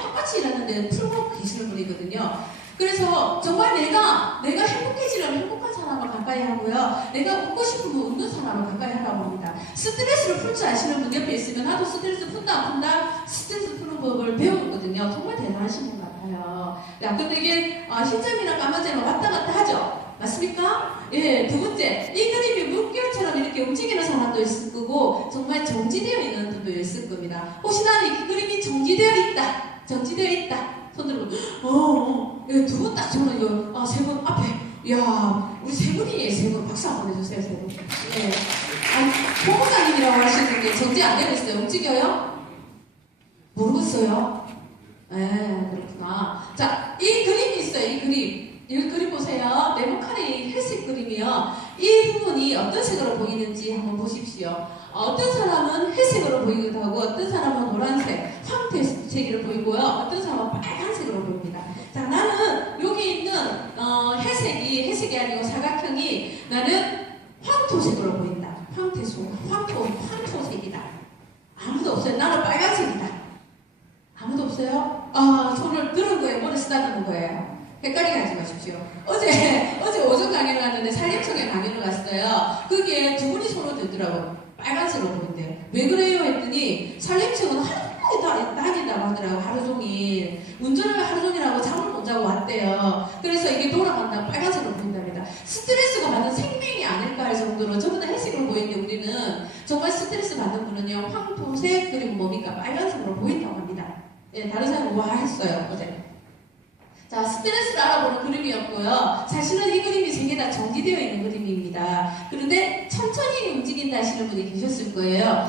똑같이 일하는데 풀고 계시는 분이거든요. 그래서 정말 내가 내가 행복해지려면 행복한 사람을 가까이 하고요. 내가 웃고 싶으면 웃는 사람을 가까이 하라고 합니다. 스트레스를 풀 줄 아시는 분 옆에 있으면 나도 스트레스 푼다 안 푼다 스트레스 푸는 법을 배웠거든요. 정말 대단하신 분 같아요. 야, 근데 이게 아, 흰점이나 까만점이 왔다 갔다 하죠. 맞습니까? 예, 두 번째, 이 그림이 물결처럼 이렇게 움직이는 사람도 있을 거고, 정말 정지되어 있는 분도 있을 겁니다. 혹시 나는 이 그림이 정지되어 있다, 정지되어 있다, 손 들고, 어, 어, 예, 두분 딱 저는 요, 아, 세 분 앞에, 이야, 우리 세 분이에요, 세 분. 박수 한번 해주세요, 세 분. 예. 아니, 포목사님이라고 하시는데 정지 안 되겠어요? 움직여요? 모르겠어요? 예, 그렇구나. 자, 이 그림이 있어요, 이 그림. 이 그림 보세요. 네모칸의 이 회색 그림이요. 이 부분이 어떤 색으로 보이는지 한번 보십시오. 어떤 사람은 회색으로 보이기도 하고, 어떤 사람은 노란색, 황태 색으로 보이고요. 어떤 사람은 빨간색으로 보입니다. 자, 나는 여기 있는 어, 회색이, 회색이 아니고 사각형이 나는 황토색으로 보인다. 황태소, 황토, 황토색이다. 아무도 없어요. 나는 빨간색이다. 아무도 없어요? 아, 손을 들은 거예요? 머리 쓰다듬은 거예요? 헷갈리게 하지 마십시오. 어제, 어제 오전 강연을 갔는데 살림청에 강연을 갔어요. 거기에 두 분이 손을 들더라고요. 빨간색으로 보는데. 왜 그래요? 했더니 살림청은 하루 종일 다 다닌다고 하더라고요. 하루 종일. 운전을 하루 종일 하고 잠을 못 자고 왔대요. 그래서 이게 돌아간다 빨간색으로 보인답니다. 스트레스가 받는 생명이 아닐까 할 정도로 저보다 흰색으로 보이는데 우리는 정말 스트레스 받는 분은요 황토색 그리고 뭡니까 빨간색으로 보인다고 합니다. 예, 다른 사람은 와 했어요 어제. 자 스트레스를 알아보는 그림이었고요. 사실은 이 그림이 세 개 다 정지되어 있는 그림입니다. 그런데 천천히 움직인다 하시는 분이 계셨을 거예요.